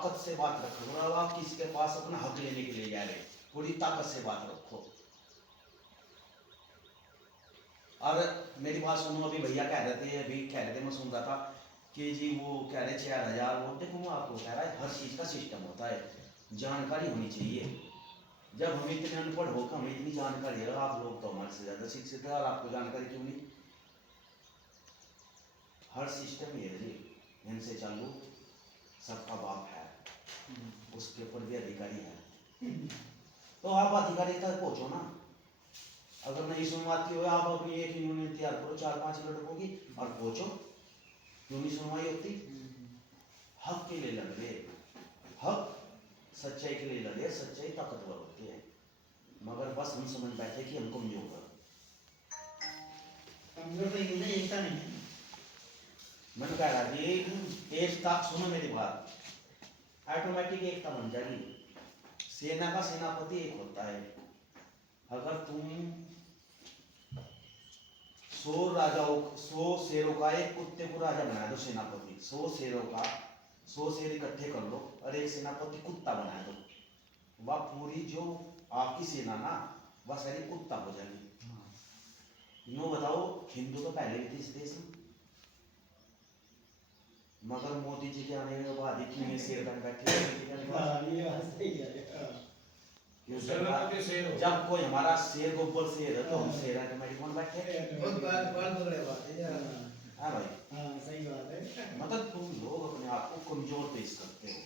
ताकत से बात रखो। और आप किसके पास अपना हक लेने के लिए जा रहे, थोड़ी ताकत से बात रखो। और मेरी बात सुनो, अभी भैया कह रहे थे, अभी कह रहे थे, मैं सुन रहा था कि जी वो कह रहे 4000। वो देखो मैं आपको कह रहा है, हर चीज़ का सिस्टम होता है, जानकारी होनी चाहिए। जब हम इतने अनपढ़ होकर हमें इतनी जानकारी है, आप लोग तो हमारे से ज़्यादा शिक्षित है और आपको जानकारी क्यों नहीं? हर सिस्टम ये है जी, इनसे चालू सबका बाप है, उसके ऊपर भी अधिकारी है। तो आप अधिकारी तक पहुँचो ना। अगर नहीं सुनवाती हो, आप अपनी एक यूनियन तैयार करो 4-5 लड़कों की और पहुँचो। क्यों नहीं सुनवाई होती? हक के लिए लड़ रहे, हक सच्चाई के लिए लड़े। सच्चाई ताकतवर होती है, मगर बस हम समझ बैठे कि हम कमजोर है। कमजोर तो नहीं, एकता नहीं है। मैंने कह रहा कि एकता, सुनो मेरी बात, ऑटोमेटिक एकता बन जाएगी। सेना का सेनापति एक होता है। अगर तुम 100 शेरों का एक कुत्ते को राजा बना दो, सेनापति 100 शेरों का 100 शेर इकट्ठे कर लो और एक सेनापति कुत्ता बना दो, वह पूरी जो आपकी सेना ना, वह सारी कुत्ता हो जाएगी। यूँ बताओ, हिंदू तो पहले भी थे इस देश में, मगर मोदी जी के आने के बाद क्यों ये शेर बन बैठे? जब कोई हमारा शेर गोबर शेर है तो हम शेर ऑटोमेटिक कौन बैठे? हाँ भाई, सही बात है। मतलब तुम लोग अपने आप को कमजोर पेश करते हो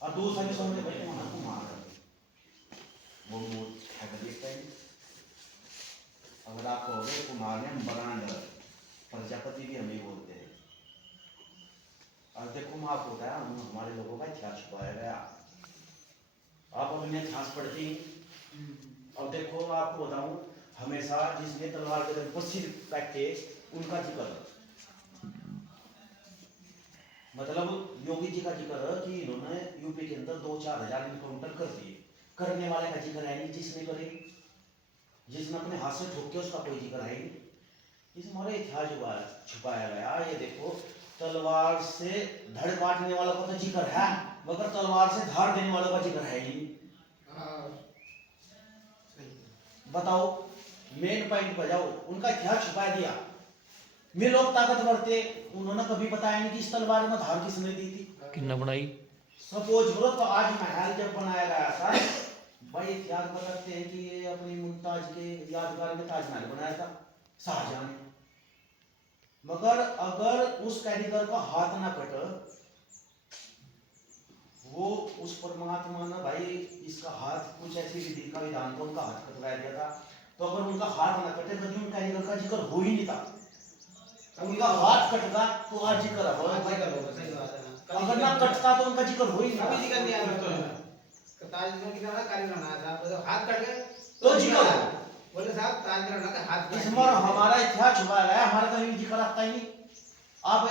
और दूसरे के सामने भाई तुम मार रहे हो। वो मूड है। अगर आप कहोगे कुमार ने बगान प्रजापति भी हमें बोलते हैं। और देखो मैं आपको बताया, हमारे लोगों का इतिहास छुपाया गया। आप अपने इतिहास पढ़ती और देखो, आपको बताऊं, हमेशा जिसने तलवार के पर सिर बैठे उनका जिक्र, मतलब योगी जी का जिक्र है कि इन्होंने यूपी के अंदर 2-4 हजार इनकाउंटर कर दिए। करने वाले का जिक्र है नहीं, जिसने करे, जिसने अपने हाथ से ठोक के उसका कोई जिक्र है नहीं। इस हमारे इतिहास छुपाया गया। ये देखो, तलवार से धड़ काटने वालों का तो जिक्र है, मगर तलवार से धार देने वालों का जिक्र है ही नहीं। बताओ, मेन पॉइंट पर जाओ, उनका इतिहास छुपा दिया। में लोग ताकतवर थे, उन्होंने कभी बताया नहीं कि इस तलवार में धार किसने दी थी, किसने बनाई। सपोज करो तो आज महल जब बनाया गया था, भाई इतिहास बताते हैं कि ये अपनी मुमताज के यादगार में ताजमहल बनाया था शाहजहां ने। मगर अगर उस कारीगर का हाथ ना कट, वो उस परमात्मा ने भाई इसका हाथ कुछ ऐसी विधि का विधान को उनका हाथ कटवा दिया था, तो अगर उनका हाथ ना कटे तो उन कारीगर का जिक्र हो ही नहीं था। उनका हाथ कटगा तो आज जिक्र होगा। अगर ना कटता तो उनका जिक्र हो ही नहीं। अभी जिक्र नहीं आ रहा ताजमहल की तरह कारीगर बनाया था, तो हाथ कट गए तो जिक्र बोले साहब ताजमहल का हाथ। इसमें हमारा इतिहास छुपा है, हमारा कहीं जिक्र आता ही नहीं। आप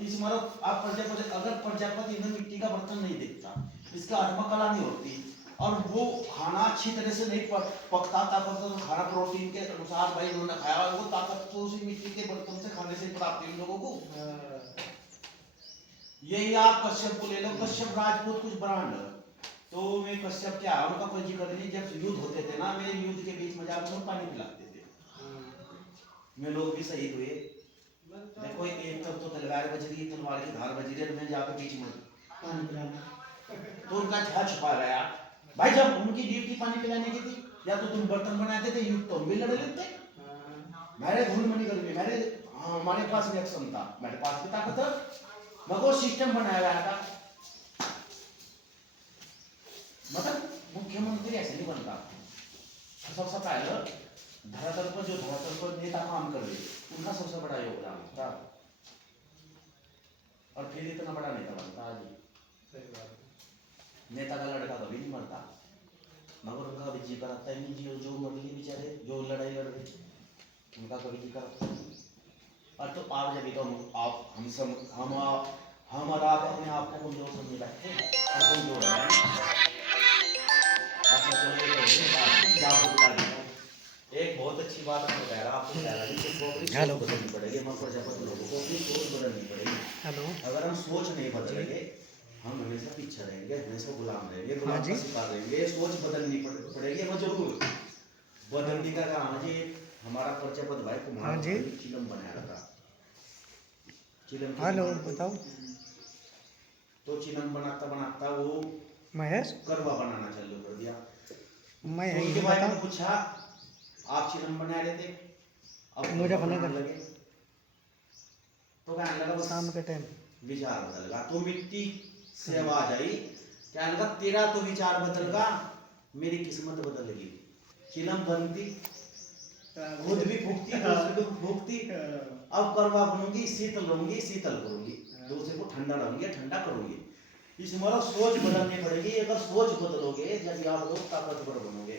इस मरो, आप प्रजापति, अगर प्रजापति इधर मिट्टी का बर्तन नहीं देखता, इसकी आत्मा कला नहीं होती, और वो खाना अच्छी तरह से नहीं पकता, ताकत तो खाना प्रोटीन के अनुसार भाई उन्होंने खाया, और वो ताकत तो उसी मिट्टी के बर्तन से खाने से प्राप्त हुई लोगों को। यही आप कश्यप को ले लो, कश्यप राजपूत कुछ ब्रांड, तो मैं कश्यप क्या है, उनका कोई जिक्र नहीं। जब युद्ध होते थे ना, मैं युद्ध के बीच में जाकर पानी पिलाते थे, मैं लोग भी शहीद हुए। देखो एक तरफ तो तलवार बज रही, तलवार की धार बज रही है, मैं जाकर बीच में पानी पिलाना, तो उनका क्या छुपा गया भाई? जब उनकी ड्यूटी पानी पिलाने की थी, या तो तुम बर्तन बनाते थे, युद्ध तो हम भी लड़ लेते। मेरे धूल मणिगर में मेरे, हमारे पास भी अक्षम था, मेरे पास भी ताकत है, मगर सिस्टम बनाया गया था। मतलब मुख्यमंत्री ऐसे नहीं बनता। सबसे पहले धरातल पर जो धरातल पर नेता काम कर रहे, उनका सबसे बड़ा योगदान होता, और फिर इतना बड़ा नेता बनता। आज नेता का लड़का कभी नहीं मरता, मगर उनका भी जिक्र आता ही नहीं। जो मर लिए बेचारे, जो लड़ाई लड़ रहे, उनका कभी जिक्र आता नहीं। और तो आप जब तो आप हम और आप अपने आप को कमजोर समझ बैठे और कमजोर है। एक बहुत अच्छी बात मैं कह रहा आपको, कह रहा कि बदलनी पड़ेगी, हम प्रजापति लोगों को अपनी सोच बदलनी पड़ेगी। अगर हम सोच नहीं बदलेंगे, हम हमेशा पीछे रहेंगे, हमेशा गुलाम रहेंगे, हाँ गुलाम जी। का शिकार रहेंगे। ये सोच बदलनी पड़ेगी हमें जरूर। बदलने का काम है जी। हमारा प्रजापत भाई कुमार हाँ जी। भाई चिलम बनाया था। चिलम की हेलो दुकान पे- बताओ तो चिलम बनाता बनाता वो महेश, करवा बनाना चालू कर दिया। मैं तो यही उनके हूँ, भाई ने बताओ। पूछा आप चिलम बना रहे थे, अब मुझे करवा बना बनाने कर। लगे। तो कहने लगा बस शाम के टाइम विचार बदलगा। तो मिट्टी से आवाज आई, क्या लगा तेरा तो विचार बदलगा, मेरी किस्मत बदल गई। चिलम बनती, खुद भी फूकती, दूसरे को फूकती। अब करवा बनूंगी, शीतल रहूंगी, शीतल करूंगी, दूसरे को ठंडा रहूंगी, ठंडा करूंगी। इस मतलब सोच बदलनी पड़ेगी। अगर सोच बदलोगे जब आप लोग ताकतवर बनोगे।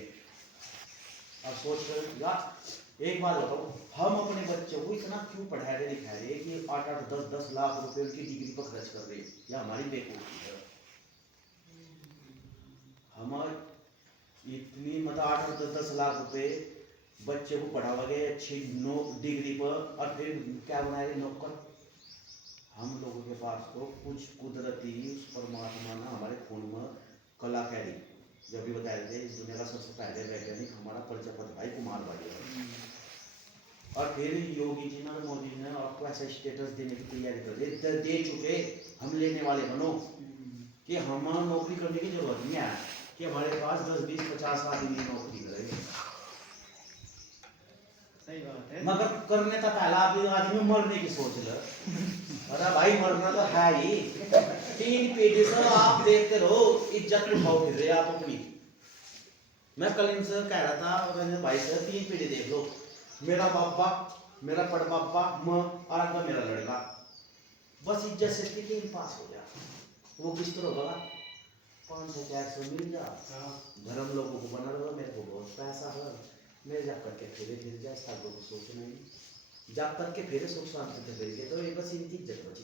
अब सोच करेगा। एक बात बताओ, हम अपने बच्चों को इतना क्यों पढ़ा रहे लिखा रहे कि 8-8, 10-10 लाख रुपए उनकी डिग्री पर खर्च कर रहे हैं? यह हमारी बेवकूफी है। हम इतनी मतलब 8-8, 10-10 लाख रुपए बच्चे को पढ़ाओगे अच्छी डिग्री पर, और फिर क्या बनाएंगे? नौकर। हम लोगों के पास तो कुछ कुदरती उस परमात्मा ने हमारे खून में कला कैदी, जब भी बताए थे इस दुनिया का सबसे पहले वैज्ञानिक हमारा प्रजापत भाई कुमार भाई है। और फिर योगी जी ने और मोदी जी ने आपको ऐसा स्टेटस देने की तैयारी कर दे चुके। हम लेने वाले बनो कि हम नौकरी करने की जरूरत नहीं है कि हमारे पास 10, 20, 50 आदमी नौकरी करेंगे। सही बात है। मगर करने का पहला आदमी मरने की सोच ले। अरे भाई मरना तो है ही। 3 पीढ़ी से आप देखते रहो, इज्जत उठाओ फिर रहे आप अपनी। मैं कल इनसे कह रहा था रंजन भाई से, 3 पीढ़ी देख लो, मेरा पापा, मेरा पड़पापा, मैं और अगर मेरा लड़का, बस इज्जत से टिके पास हो जा। वो किस तरह होगा? 500-400 मिल जा, धर्म लोगों को बना रहा, मेरे को बहुत पैसा है, मेरे जा करके फिर जाए, सब लोगों को सोचना ही जब तक के फिर सुख शांति से फिर गए तो ये बस इनकी इज्जत बची।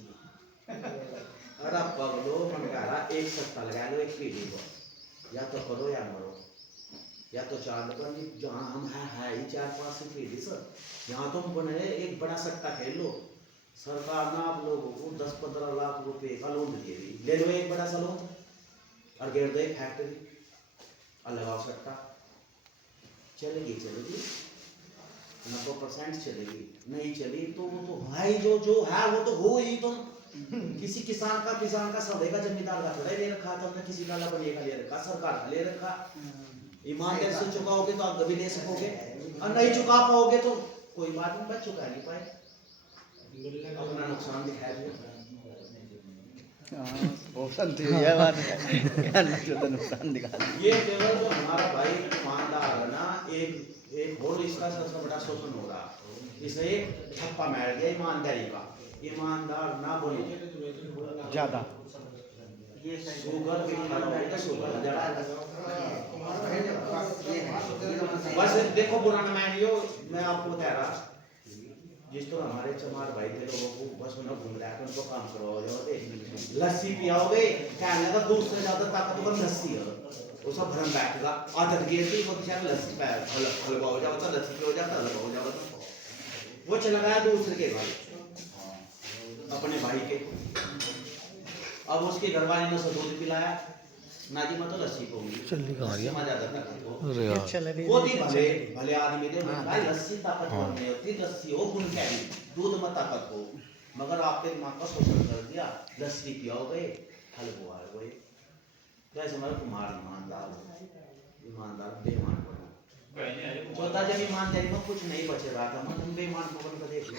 अरे आप पगलो मन कह रहा एक सट्टा लगा लो एक पीढ़ी को, या तो करो या मरो, या तो चार पर जहाँ हम है ही 4-5 पीढ़ी सर, यहाँ तुम बने एक बड़ा सट्टा खेल लो। सरकार ना आप लोगों को 10-15 लाख रुपए का लोन दे रही, ले लो एक बड़ा सा लोन और गिर दो एक फैक्ट्री और लगाओ सट्टा, चलेगी 90% चलेगी। नहीं चली तो वो तो भाई जो है वो तो हो ही। तो किसी किसान का सौदे का जमींदार का थोड़ा ले रखा था हमने, किसी का बनिए का ले रखा, सरकार का ले रखा। ईमानदारी से चुकाओगे तो आप कभी ले सकोगे, और नहीं चुका पाओगे तो कोई बात नहीं, बस चुका नहीं पाए, अपना नुकसान दिखाया दिया। नुकसान दिखा। ये केवल जो हमारा भाई ईमानदार है ना, एक और इसका सबसे बड़ा शोषण हो रहा, इसे ठप्पा मार गया ईमानदारी का। ईमानदार ना बोलो ज्यादा शुगर भी खा शुगर बस देखो पुराना मैनियो, मैं आपको बता रहा, जिस तरह हमारे चमार भाई थे लोगों को बस उन्हें घूम रहा है, उनको काम करवाओगे, लस्सी पियाओगे, क्या लगा दूध से ज्यादा ताकतवर लस्सी है, वो सब भरम बैठेगा, आदत गिरती वो बेचारा लस्सी हलवा हो जाता, लस्सी पे हो जाता, हलवा हो जाता, वो चला गया दूसरे के घर, अपने भाई के। अब उसके घर वाले ने उसे दूध पिलाया, नाजी मैं तो लस्सी पीऊंगी, मजा आता था। वो भी भले भले आदमी थे, भाई लस्सी ताकतवर नहीं होती, लस्सी हो गुणकारी, दूध में ताकत हो, मगर आपके दिमाग का शोषण कर दिया, लस्सी पियाओगे हलवा होए। कैसे हमारे कुमार ईमानदार बेईमान बनो। चौथा जब ईमानदारी में कुछ नहीं बचे रहा था, मैं तुम बेईमान को बन कर देख लो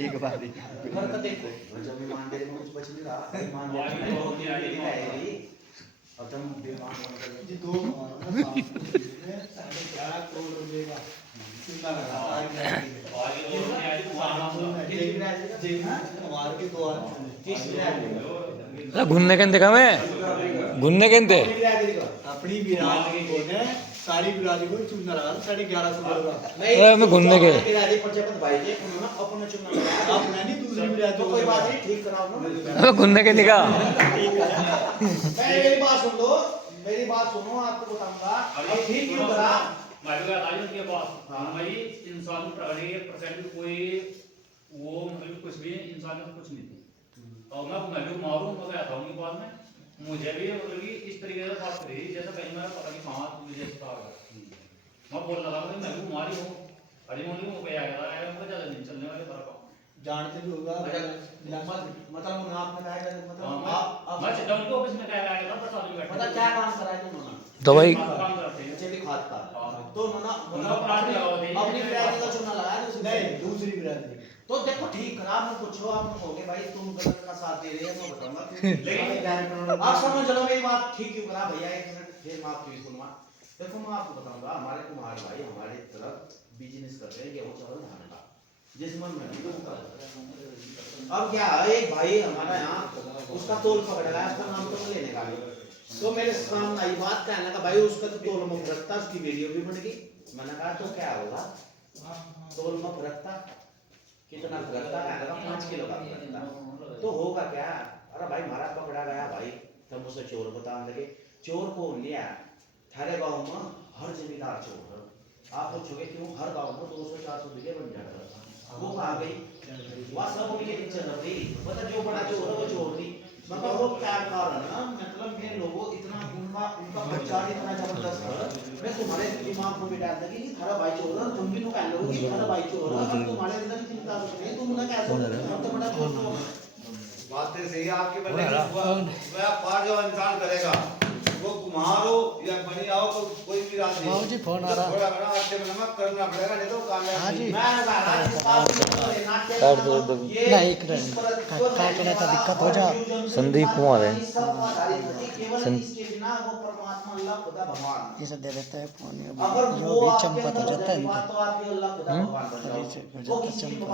एक बार घर का देखो, जब ईमानदारी में कुछ बच नहीं रहा, ईमानदारी में बहुत दिखाएगी, और तुम बेईमान बन कर जी 2 11 करोड़ रुपए का चूना लगा घूमने के देखा मैं घूमने के अपनी विराज को ने सारी विराज को चूना लगा 1150 करोड़ का। अरे मैं घूमने के प्रजापत भाई जी उन्होंने अपना चुनाव लगाया, आप नहीं दूसरी विराज तो कोई बात नहीं, ठीक कराओ ना। घूमने के निकाह मेरी बात सुन लो, मेरी बात सुनो, आपको बताऊंगा अब ठीक क्यों करा। इंसान परसेंट कोई वो मतलब कुछ भी इंसान में कुछ नहीं थी, और मैं भी मारूं मैं आता हूँ बाद में मुझे भी मतलब कि इस तरीके से बात करी जैसे कहीं मैं पता नहीं कहाँ मुझे इसका मैं बोल रहा था मैं भी मारी हूँ अरे मोली वो पे आया था मुझे ज़्यादा नहीं चलने वाले तरह का जानते भी होगा मतलब उन्होंने आपने कहा है, मतलब आप मैं सीधा उनको ऑफिस में कह आया था बस आदमी बैठे पता क्या काम करा है उन्होंने दवाई काम करते हैं जैविक खाद का हाँ। तो उन्होंने उनका प्लांट लगाओ थे। अपनी प्रजाति का चूना लगाया तो उसने नहीं दूसरी बिरादरी तो देखो ठीक खराब मत पूछो आप कहोगे भाई तुम गलत का साथ दे रहे हो मैं बताऊंगा लेकिन आप समझ लो मेरी बात ठीक क्यों करा भैया एक मिनट फिर मैं आपकी सुनवा देखो मैं आपको बताऊंगा हमारे कुमार भाई हमारे तरफ बिजनेस करते हैं गेहूं चावल धान का जिस मन में भी वो करता अब क्या है एक भाई हमारा यहाँ उसका तोल पकड़ रहा है उसका नाम तो मैं लेने का नहीं तो मेरे सामने आई बात कहने लगा भाई उसका तो तोल में रखता उसकी वीडियो भी बन गई मैंने कहा तो क्या होगा तोल में रखता कितना रखता कहने लगा 5 किलो का रखता तो होगा क्या अरे भाई मारा पकड़ा गया भाई तब उसे चोर बताने लगे चोर को लिया थारे गांव में हर जमींदार चोर है आप पूछोगे क्यों हर गांव में 200-400 बीघे बन जाता वो कहाँ गई वह सब उनके नीचे न थी मतलब जो बड़ा चोर है वो चोर थी मतलब वो क्या कारण है मतलब मेरे लोगों इतना उनका प्रचार इतना जबरदस्त है मैं तुम्हारे दिमाग में बिठा दूंगी कि थारा भाई चोर है तुम भी तो कह लोगे कि थारा भाई चोर है अब तुम्हारे अंदर चिंता नहीं तुम ना कैसे हम तो बड़ा चोर हो बातें सही है आपके बल्ले व्यापार जो इंसान करेगा वो कुम्हार हो या बनिया हो तो कोई भी रात नहीं बाबूजी, फोन आ रहा। थोड़ा बड़ा अच्छे में करना पड़ेगा नहीं तो कामयाब हाँ जी। नहीं। मैं कहा इस बात में काट दो, दो। नहीं, काटने का दिक्कत हो जा। संदीप कुमार है। संदीप इसके बिना वो परमात्मा अल्लाह खुदा भगवान इसे दे देता है फोन अगर जो वो भी आपके चंपत हो अंदर जाता है बदलने की बात तो आप ये अल्लाह खुदा भगवान बन जाओ। इनका वो किसी की बात